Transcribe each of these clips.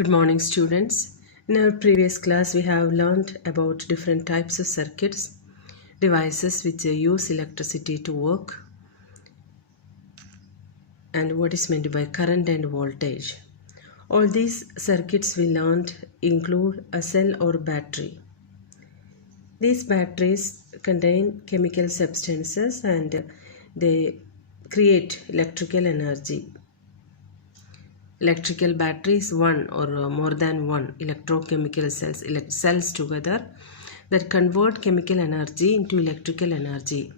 Good morning, students. In our previous class, we have learned about different types of circuits, devices which use electricity to work, and what is meant by current and voltage. All these circuits we learned include a cell or battery. These batteries contain chemical substances and they create electrical energy. Electrical battery is one or more than one electrochemical cells together that convert chemical energy into electrical energy.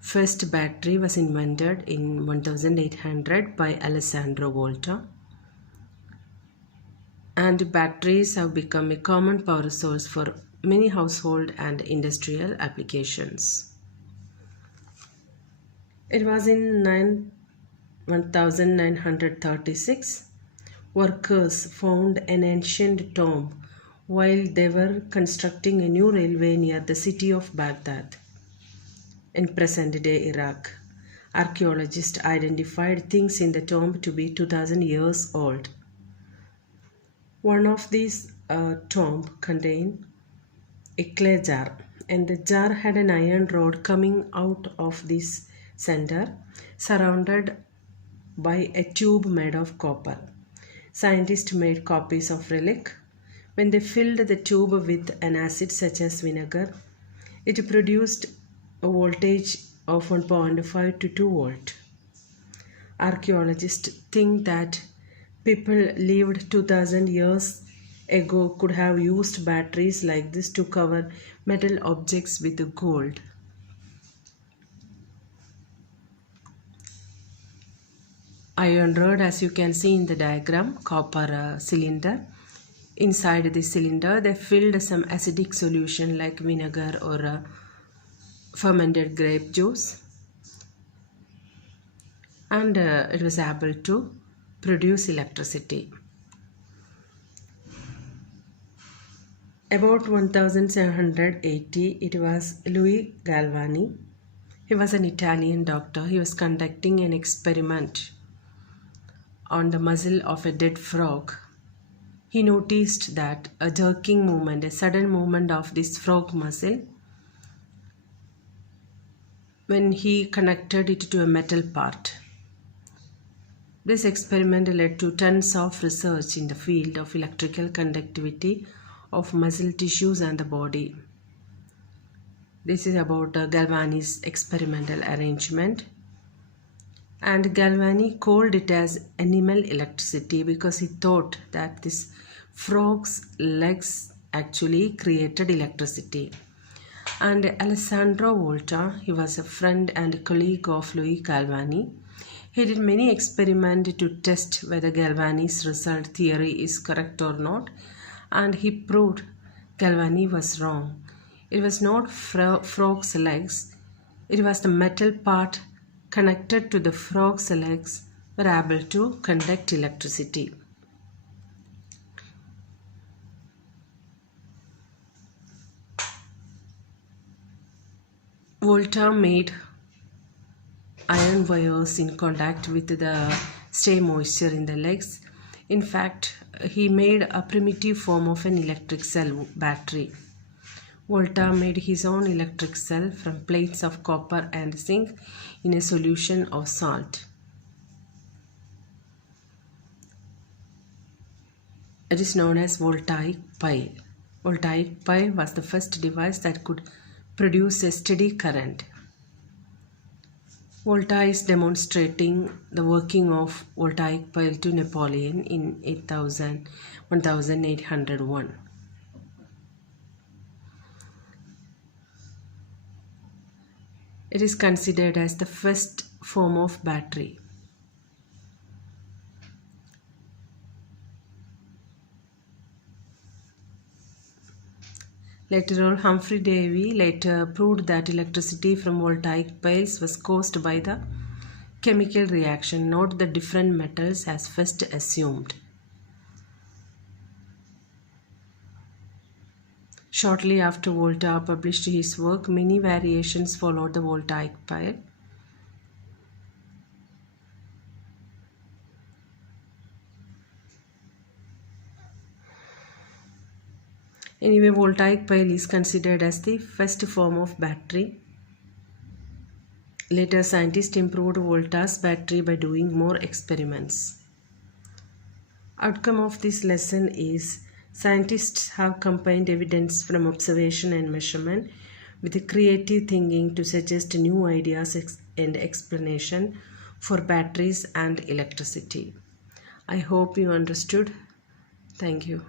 First battery was invented in 1800 by Alessandro Volta, and batteries have become a common power source for many household and industrial applications. It was in 1936, workers found an ancient tomb while they were constructing a new railway near the city of Baghdad in present-day Iraq. Archaeologists identified things in the tomb to be 2000 years old. One of these tomb contained a clay jar, and the jar had an iron rod coming out of this center, surrounded by a tube made of copper. Scientists made copies of relic. When they filled the tube with an acid such as vinegar, it produced a voltage of 1.5 to 2 volt. Archaeologists think that people lived 2000 years ago could have used batteries like this to cover metal objects with gold. Iron rod, as you can see in the diagram, copper cylinder. Inside the cylinder they filled some acidic solution like vinegar or fermented grape juice, and it was able to produce electricity. About 1780, it was Louis Galvani. He was an Italian doctor. He was conducting an experiment on the muzzle of a dead frog. He noticed that a jerking movement, a sudden movement of this frog muzzle, when he connected it to a metal part. This experiment led to tons of research in the field of electrical conductivity of muscle tissues and the body. This is about Galvani's experimental arrangement. And Galvani called it as animal electricity because he thought that this frog's legs actually created electricity. And Alessandro Volta, he was a friend and colleague of Louis Galvani. He did many experiments to test whether Galvani's result theory is correct or not, and he proved Galvani was wrong. It was not frog's legs, it was the metal part connected to the frog's legs were able to conduct electricity. Volta made iron wires in contact with the stay moisture in the legs. In fact, he made a primitive form of an electric cell battery. Volta made his own electric cell from plates of copper and zinc in a solution of salt. It is known as voltaic pile. Voltaic pile was the first device that could produce a steady current. Volta is demonstrating the working of voltaic pile to Napoleon in 1801. It is considered as the first form of battery. Later on, Humphrey Davy later proved that electricity from voltaic piles was caused by the chemical reaction, not the different metals as first assumed. Shortly after Volta published his work, many variations followed the voltaic pile. Anyway, voltaic pile is considered as the first form of battery. Later, scientists improved Volta's battery by doing more experiments. Outcome of this lesson is scientists have combined evidence from observation and measurement with creative thinking to suggest new ideas and explanation for batteries and electricity. I hope you understood. Thank you.